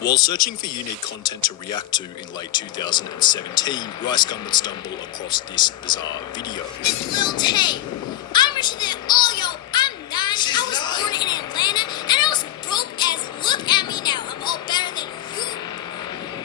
While searching for unique content to react to in late 2017, RiceGum would stumble across this bizarre video. It's Lil Tay. I'm richer than all y'all. I'm 9. I was born in Atlanta, and I was broke as look at me now. I'm all better than you.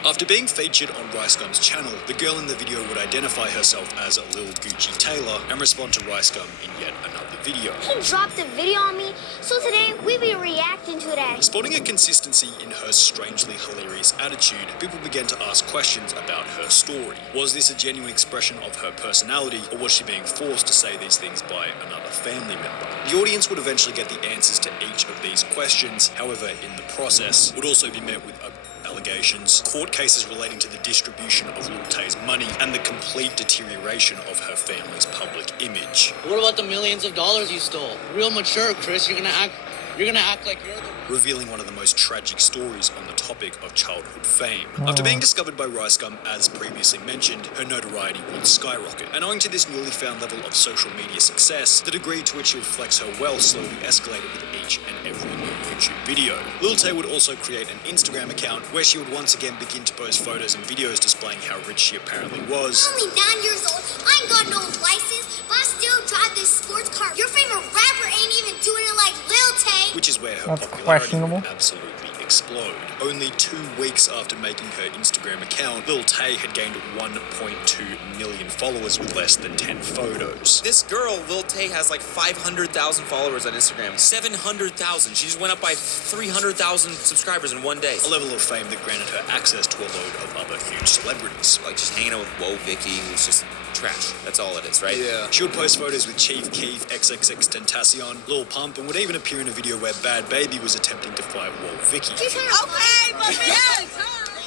After being featured on RiceGum's channel, the girl in the video would identify herself as Lil Gucci Taylor and respond to RiceGum in yet another video. He dropped a video on me, so today we be reacting to that. Spotting a consistency in her strangely hilarious attitude, people began to ask questions about her story. Was this a genuine expression of her personality, or was she being forced to say these things by another family member? The audience would eventually get the answers to each of these questions. However, in the process, would also be met with allegations, court cases relating to the distribution of Lil Tay's money, and the complete deterioration of her family's public image. What about the millions of dollars you stole? Real mature, Chris. You're gonna act like you're the... Revealing one of the most tragic stories on the topic of childhood fame. After being discovered by RiceGum, as previously mentioned, her notoriety would skyrocket. And owing to this newly found level of social media success, the degree to which she would flex her wealth slowly escalated with each and every new YouTube video. Lil Tay would also create an Instagram account where she would once again begin to post photos and videos displaying how rich she apparently was. I'm only 9 years old. I ain't got no license, but I still drive this sports car. Your favorite rapper ain't even doing it like Lil Tay. Which is where her popularity would absolutely explode. Only 2 weeks after making her Instagram account, Lil Tay had gained 1.2 million followers with less than 10 photos. This girl, Lil Tay, has like 500,000 followers on Instagram. 700,000. She just went up by 300,000 subscribers in one day. A level of fame that granted her access to a load of other huge celebrities. Like just hanging out with Whoa Vicky, who's just trash. That's all it is, right? Yeah. She would post photos with Chief Keef, XXX Tentacion, Lil Pump, and would even appear in a video where Bad Baby was attempting to fight Whoa Vicky. Okay, but yes!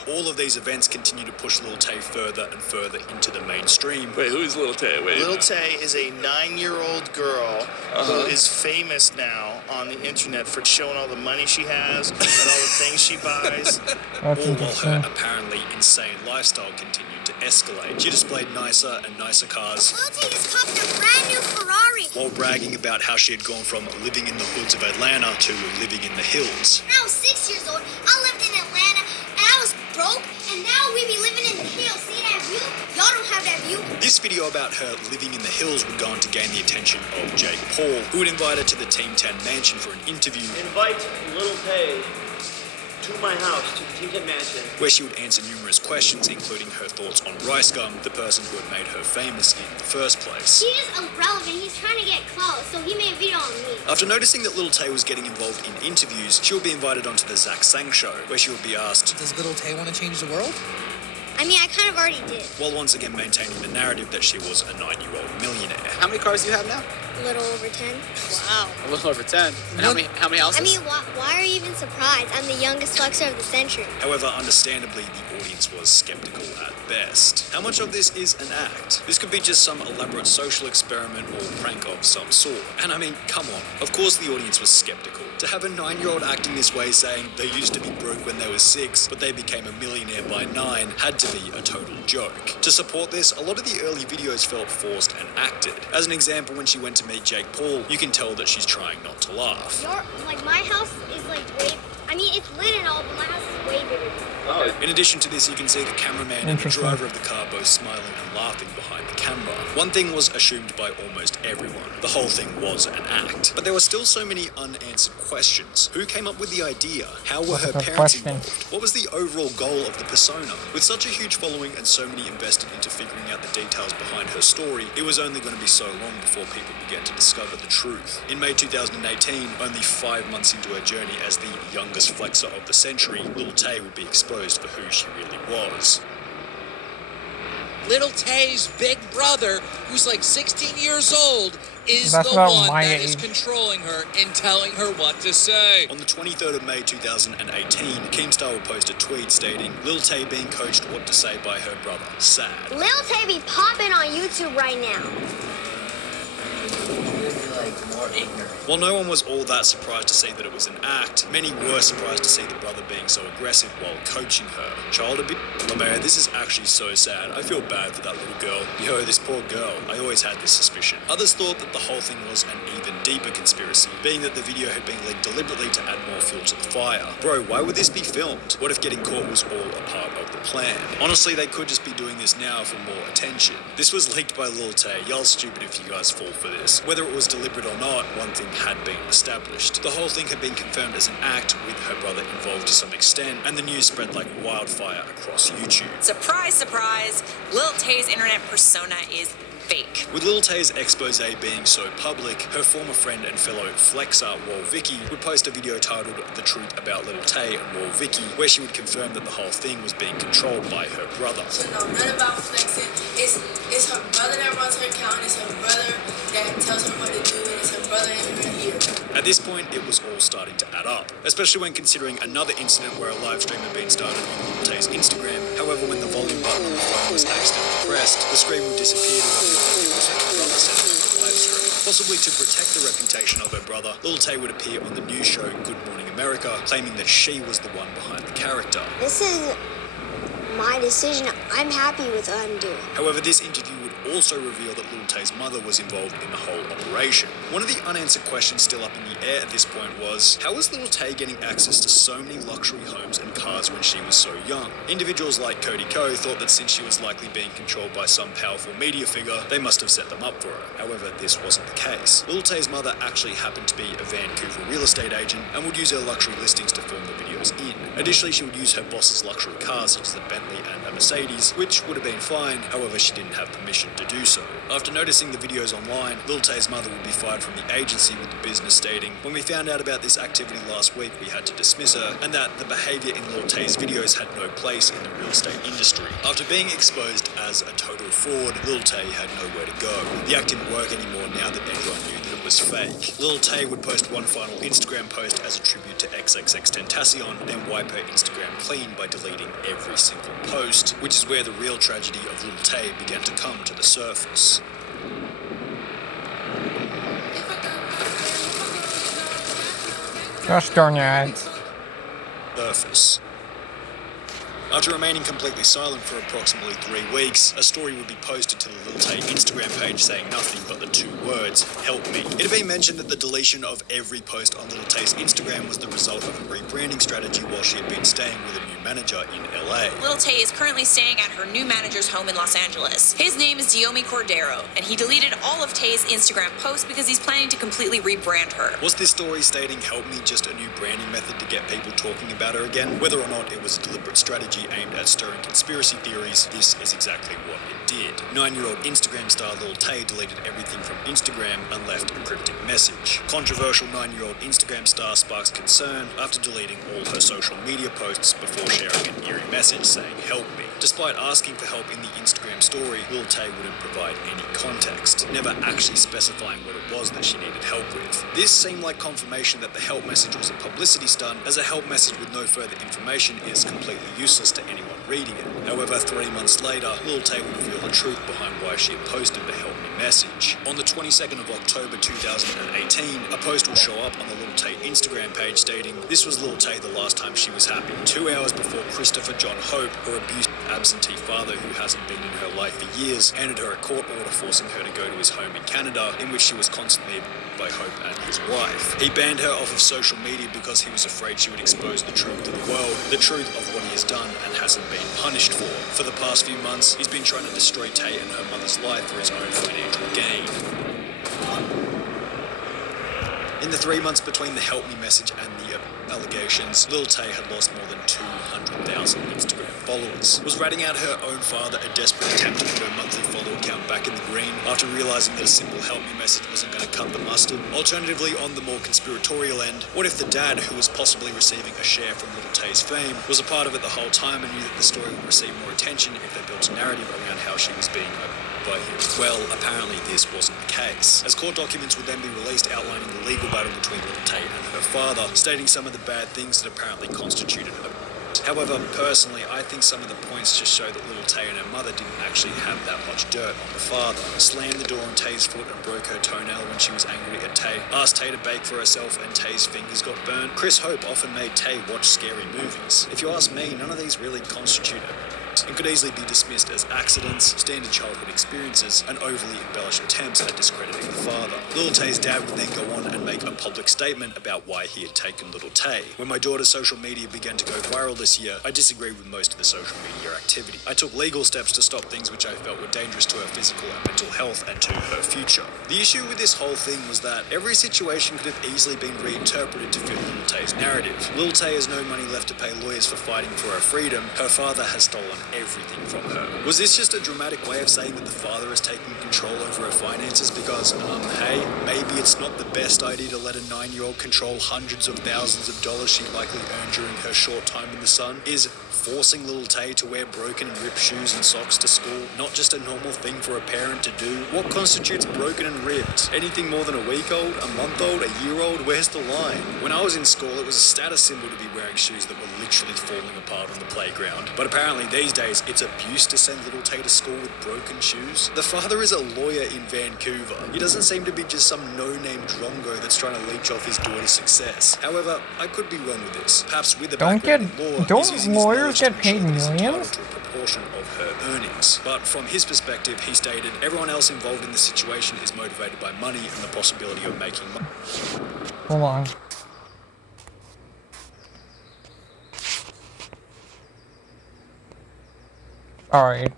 All of these events continue to push Lil Tay further and further into the mainstream. Wait, who is Lil Tay? Lil Tay is a 9-year-old girl who is famous now on the internet for showing all the money she has and all the things she buys. All while her apparently insane lifestyle continued to escalate. She displayed nicer and nicer cars. Lil Tay just copped a brand new Ferrari. While bragging about how she had gone from living in the hoods of Atlanta to living in the hills. When I was 6 years old, I lived in Atlanta and I was broke, and now we be living in the hills. See that view? Y'all don't have that view. This video about her living in the hills would go on to gain the attention of Jake Paul, who would invite her to the Team 10 mansion for an interview. Invite Lil Tay to my house, to the Team 10 mansion, where she would answer numerous questions, including her thoughts on RiceGum, the person who had made her famous in the first place. He is irrelevant. He's trying to get close, so he made a video on me. After noticing that Lil Tay was getting involved in interviews, she would be invited onto the Zach Sang show, where she would be asked, Does Lil Tay want to change the world? I mean, I kind of already did. while once again maintaining the narrative that she was a 9-year-old millionaire. How many cars do you have now? A little over 10. Wow. A little over 10. And how many houses? I mean, why are you even surprised? I'm the youngest flexer of the century. However, understandably, the audience was skeptical at best. How much of this is an act? This could be just some elaborate social experiment or prank of some sort. And I mean, come on. Of course the audience was skeptical. To have a 9-year-old acting this way, saying they used to be broke when they were 6, but they became a millionaire by 9, had to be a total joke. To support this, a lot of the early videos felt forced and acted. As an example, when she went to meet Jake Paul, you can tell that she's trying not to laugh. My house is way, I mean, it's lit and all, but my house is way bigger than In addition to this, you can see the cameraman and the driver of the car both smiling and laughing behind the camera. One thing was assumed by almost everyone. The whole thing was an act. But there were still so many unanswered questions. Who came up with the idea? How were her parents involved? What was the overall goal of the persona? With such a huge following and so many invested into figuring out the details behind her story, it was only going to be so long before people began to discover the truth. In May 2018, only 5 months into her journey as the youngest flexer of the century, Lil Tay would be exposed for who she really was. Lil Tay's big brother, who's like 16 years old, is That's the about one my that is age. controlling her and telling her what to say. On the 23rd of May 2018, Keemstar would post a tweet stating, Lil Tay being coached what to say by her brother, sad. Lil Tay be popping on YouTube right now. Like more ignorant. While no one was all that surprised to see that it was an act, many were surprised to see the brother being so aggressive while coaching her. Child abuse? Lemaire, this is actually so sad. I feel bad for that little girl. Yo, this poor girl. I always had this suspicion. Others thought that the whole thing was an even deeper conspiracy, being that the video had been leaked deliberately to add more fuel to the fire. Bro, why would this be filmed? What if getting caught was all a part of the plan? Honestly, they could just be doing this now for more attention. This was leaked by Lil Tay. Y'all stupid if you guys fall for this. Whether it was deliberate or not, one thing had been established. The whole thing had been confirmed as an act, with her brother involved to some extent, and the news spread like wildfire across YouTube. Surprise, surprise, Lil Tay's internet persona is fake. With Lil Tay's expose being so public, her former friend and fellow flexer, Wall Vicky, would post a video titled The Truth About Lil Tay and Wall Vicky, where she would confirm that the whole thing was being controlled by her brother. She know nothing about flexing. It's her brother that runs her account, it's her brother that tells her what to do, and it's her brother in her ear. At this point, it was all starting to add up, especially when considering another incident where a live stream had been started on Lil Tay's Instagram. However, when the volume button on the phone was accidentally pressed, the screen would disappear to reveal that it was her brother setting up the live stream. Possibly to protect the reputation of her brother, Lil Tay would appear on the news show Good Morning America, claiming that she was the one behind the character. This is my decision. I'm happy with what I'm doing. However, this interview would also reveal that Lil Tay's mother was involved in the whole operation. One of the unanswered questions still up in the air at this point was, how was Lil Tay getting access to so many luxury homes and cars when she was so young? Individuals like Cody Ko thought that since she was likely being controlled by some powerful media figure, they must have set them up for her. However, this wasn't the case. Lil Tay's mother actually happened to be a Vancouver real estate agent and would use her luxury listings to film the videos in. Additionally, she would use her boss's luxury cars such as the Bentley and a Mercedes, which would have been fine, however she didn't have permission to do so. After noticing the videos online, Lil Tay's mother would be fired from the agency, with the business stating, when we found out about this activity last week, we had to dismiss her, and that the behaviour in Lil Tay's videos had no place in the real estate industry. After being exposed as a total fraud, Lil Tay had nowhere to go. The act didn't work anymore now that everyone knew that it was fake. Lil Tay would post one final Instagram post as a tribute to XXXTentacion, then wipe her Instagram clean by deleting every single post, which is where the real tragedy of Lil Tay began to come to the surface. Gosh darn it. Surface. After remaining completely silent for approximately 3 weeks, a story would be posted to the Lil Tay Instagram page saying nothing but the 2 words, help me. It had been mentioned that the deletion of every post on Lil Tay's Instagram was the result of a rebranding strategy while she had been staying with a new manager in LA. Lil Tay is currently staying at her new manager's home in Los Angeles. His name is Diomi Cordero, and he deleted all of Tay's Instagram posts because he's planning to completely rebrand her. Was this story stating help me just a new branding method to get people talking about her again? Whether or not it was a deliberate strategy aimed at stirring conspiracy theories, this is exactly what it did. 9-year-old Instagram star Lil Tay deleted everything from Instagram and left a cryptic message. Controversial 9-year-old Instagram star sparks concern after deleting all her social media posts before sharing an eerie message saying help me. Despite asking for help in the Instagram story, Lil Tay wouldn't provide any context, never actually specifying what it was that she needed help with. This seemed like confirmation that the help message was a publicity stunt, as a help message with no further information is completely useless to anyone reading it. However, 3 months later, Lil Tay would reveal the truth behind why she had posted the help me message. On the 22nd of October 2018, a post will show up on the Lil Tay Instagram page stating, this was Lil Tay the last time she was happy. 2 hours before Christopher John Hope, her abusive absentee father who hasn't been in her life for years, handed her a court order forcing her to go to his home in Canada, in which she was constantly abused by Hope and his wife. He banned her off of social media because he was afraid she would expose the truth to the world, the truth of what he has done and hasn't been punished for. For the past few months, he's been trying to destroy Tay and her mother's life for his own financial gain. In the 3 months between the help me message and the allegations, Lil Tay had lost more than 200,000 Instagram followers. Was ratting out her own father a desperate attempt to put her monthly follower count back in the green after realizing that a simple help me message wasn't going to cut the mustard? Alternatively, on the more conspiratorial end, what if the dad, who was possibly receiving a share from Lil Tay's fame, was a part of it the whole time and knew that the story would receive more attention if they built a narrative around how she was being by him? Well, apparently this wasn't the case, as court documents would then be released outlining the legal battle between Lil Tay and her father, stating some of the bad things that apparently constituted abuse. However, personally, I think some of the points just show that little Tay and her mother didn't actually have that much dirt on the father. Slammed the door on Tay's foot and broke her toenail when she was angry at Tay. Asked Tay to bake for herself and Tay's fingers got burned. Chris Hope often made Tay watch scary movies. If you ask me, none of these really constitute and could easily be dismissed as accidents, standard childhood experiences, and overly embellished attempts at discrediting the father. Little Tay's dad would then go on and make a public statement about why he had taken little Tay. When my daughter's social media began to go viral this year, I disagreed with most of the social media activity. I took legal steps to stop things which I felt were dangerous to her physical and mental health and to her future. The issue with this whole thing was that every situation could have easily been reinterpreted to fit Little Tay's narrative. Little Tay has no money left to pay lawyers for fighting for her freedom. Her father has stolen everything from her. Was this just a dramatic way of saying that the father is taking control over her finances because, hey, maybe it's not the best idea to let a 9-year-old control hundreds of thousands of dollars she likely earned during her short time in the sun? Is forcing little Tay to wear broken and ripped shoes and socks to school not just a normal thing for a parent to do? What constitutes broken and ripped? Anything more than a week old, a month old, a year old? Where's the line? When I was in school, it was a status symbol to be wearing shoes that were literally falling apart on the playground. But apparently these days, it's abuse to send little Tay to school with broken shoes. The father is a lawyer in Vancouver. He doesn't seem to be just some no-name drongo that's trying to leech off his daughter's success. However, I could be wrong with this. Perhaps with the background in law, he's using his knowledge get paid to ensure that he's entitled millions? to a proportion of her earnings. But from his perspective, he stated, everyone else involved in the situation is motivated by money and the possibility of making money. Hold on. Alright.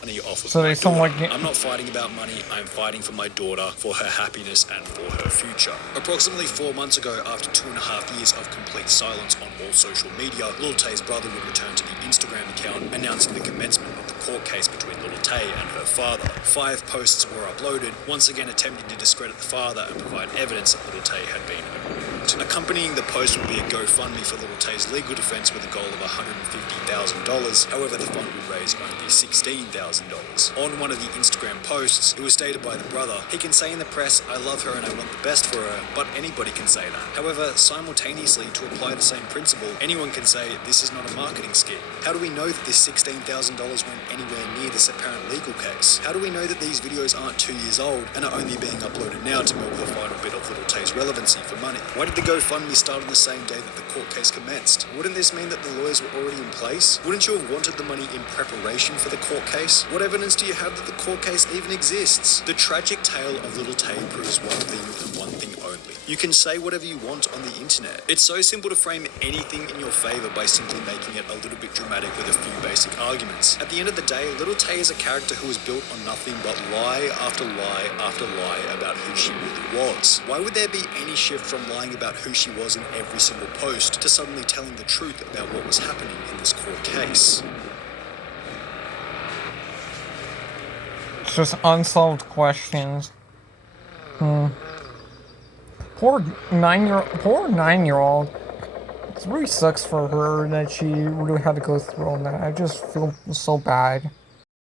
Money off of So my they sound daughter. like- I'm not fighting about money, I'm fighting for my daughter, for her happiness and for her future. Approximately 4 months ago, after 2.5 years of complete silence on all social media, Little Tay's brother would return to the Instagram account, announcing the commencement of the court case between Little Tay and her father. 5 posts were uploaded, once again attempting to discredit the father and provide evidence that Little Tay had been abused. Accompanying the post would be a GoFundMe for Little Tay's legal defense with a goal of $150,000. However, the fund would raise only $16,000. On one of the Instagram posts, it was stated by the brother, he can say in the press, I love her and I want the best for her, but anybody can say that. However, simultaneously, to apply the same principle, anyone can say this is not a marketing scheme. How do we know that this $16,000 went anywhere near this apparent legal case? How do we know that these videos aren't 2 years old and are only being uploaded now to milk the final bit of Little Tay's relevancy for money? Why did the GoFundMe start on the same day that the court case commenced? Wouldn't this mean that the lawyers were already in place? Wouldn't you have wanted the money in preparation for the court case? What evidence do you have that the court case even exists? The tragic tale of Little Tay proves one thing and one thing only. You can say whatever you want on the internet. It's so simple to frame anything in your favor by simply making it a little bit dramatic with a few basic arguments. At the end of the day, Little Tay is a character who is built on nothing but lie after lie after lie about who she really was. Why would there be any shift from lying about who she was in every single post to suddenly telling the truth about what was happening in this court case? It's just unsolved questions. Poor 9-year-old. It really sucks for her that she really had to go through all that. I just feel so bad.